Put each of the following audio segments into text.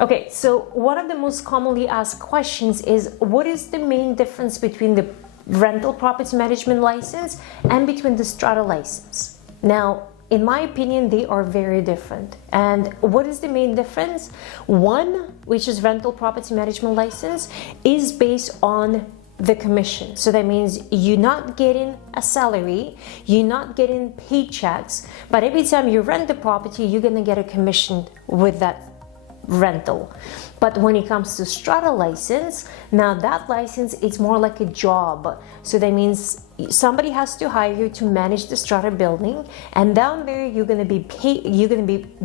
Okay, so one of the most commonly asked questions is, what is the main difference between the rental property management license and between the Strata license? Now, in my opinion, they are very different. And what is the main difference? One, which is rental property management license, is based on the commission. So that means you're not getting a salary, you're not getting paychecks, but every time you rent the property, you're gonna get a commission with that rental. But when it comes to Strata license, now that license is more like a job. So that means somebody has to hire you to manage the Strata building, and down there you're gonna be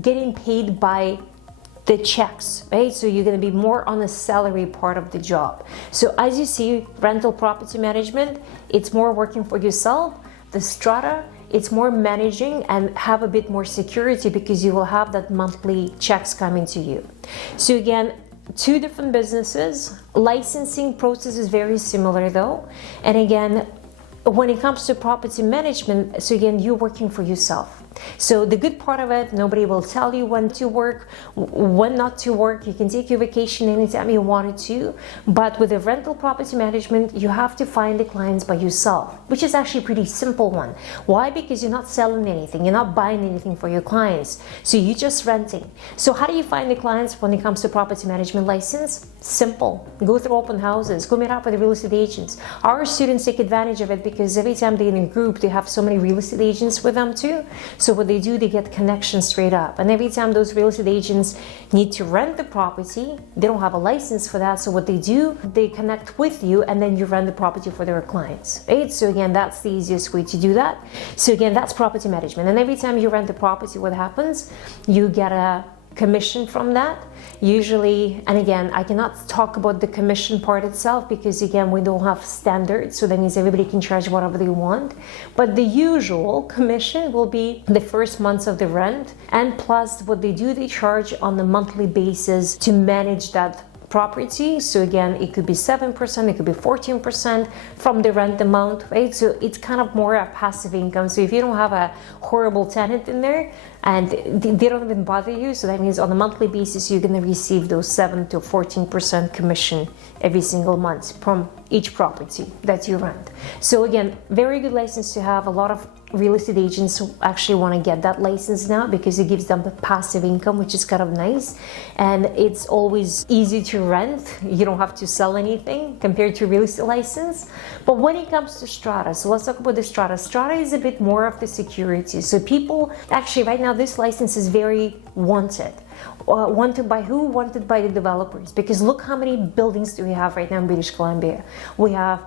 getting paid by the checks, right? So you're going to be more on the salary part of the job. So as you see, rental property management, it's more working for yourself. The Strata, it's more managing and have a bit more security because you will have that monthly checks coming to you. So again, two different businesses. Licensing process is very similar though. And again, when it comes to property management, so again, you're working for yourself. So the good part of it, nobody will tell you when to work, when not to work. You can take your vacation anytime you wanted to. But with the rental property management, you have to find the clients by yourself, which is actually a pretty simple one. Why? Because you're not selling anything, you're not buying anything for your clients. So you're just renting. So how do you find the clients when it comes to property management license? Simple. Go through open houses, go meet up with the real estate agents. Our students take advantage of it because every time they're in a group, they have so many real estate agents with them too. So what they do, they get connections straight up. And every time those real estate agents need to rent the property, they don't have a license for that. So what they do, they connect with you and then you rent the property for their clients, right? So again, that's the easiest way to do that. So again, that's property management. And every time you rent the property, what happens? You get a commission from that usually. And again, I cannot talk about the commission part itself because again, we don't have standards, so that means everybody can charge whatever they want. But the usual commission will be the first months of the rent, and plus what they do, they charge on a monthly basis to manage that property. So again, it could be 7%, it could be 14% from the rent amount, right? So it's kind of more a passive income. So if you don't have a horrible tenant in there and they don't even bother you, so that means on a monthly basis, you're going to receive those 7 to 14% commission every single month from each property that you rent. So again, very good license to have. A lot of real estate agents actually want to get that license now because it gives them the passive income, which is kind of nice. And it's always easy to rent. You don't have to sell anything compared to real estate license. But when it comes to Strata, so let's talk about the Strata. Strata is a bit more of the security. So people, actually right now, this license is very wanted. Wanted by who? Wanted by the developers. Because look how many buildings do we have right now in British Columbia. We have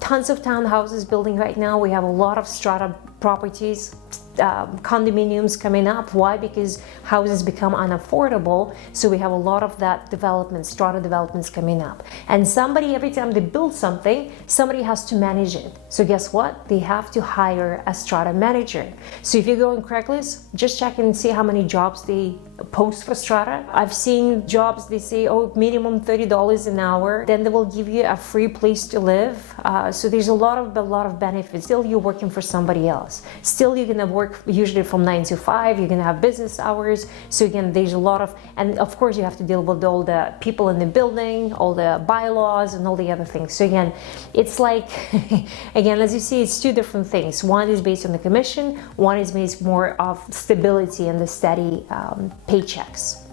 tons of townhouses building right now. We have a lot of Strata properties, condominiums coming up. Why? Because houses become unaffordable. So we have a lot of that development, Strata developments coming up. And somebody, every time they build something, somebody has to manage it. So guess what? They have to hire a Strata manager. So if you go on Craigslist, just check and see how many jobs they post for Strata. I've seen jobs, they say, oh, minimum $30 an hour. Then they will give you a free place to live. So there's a lot of benefits. Still, you're working for somebody else. Still, you're gonna work usually from 9 to 5. You're gonna have business hours. So again, there's a lot of, and of course, you have to deal with all the people in the building, all the bylaws, and all the other things. So again, it's like, again, as you see, it's two different things. One is based on the commission. One is based more of stability and the steady paychecks.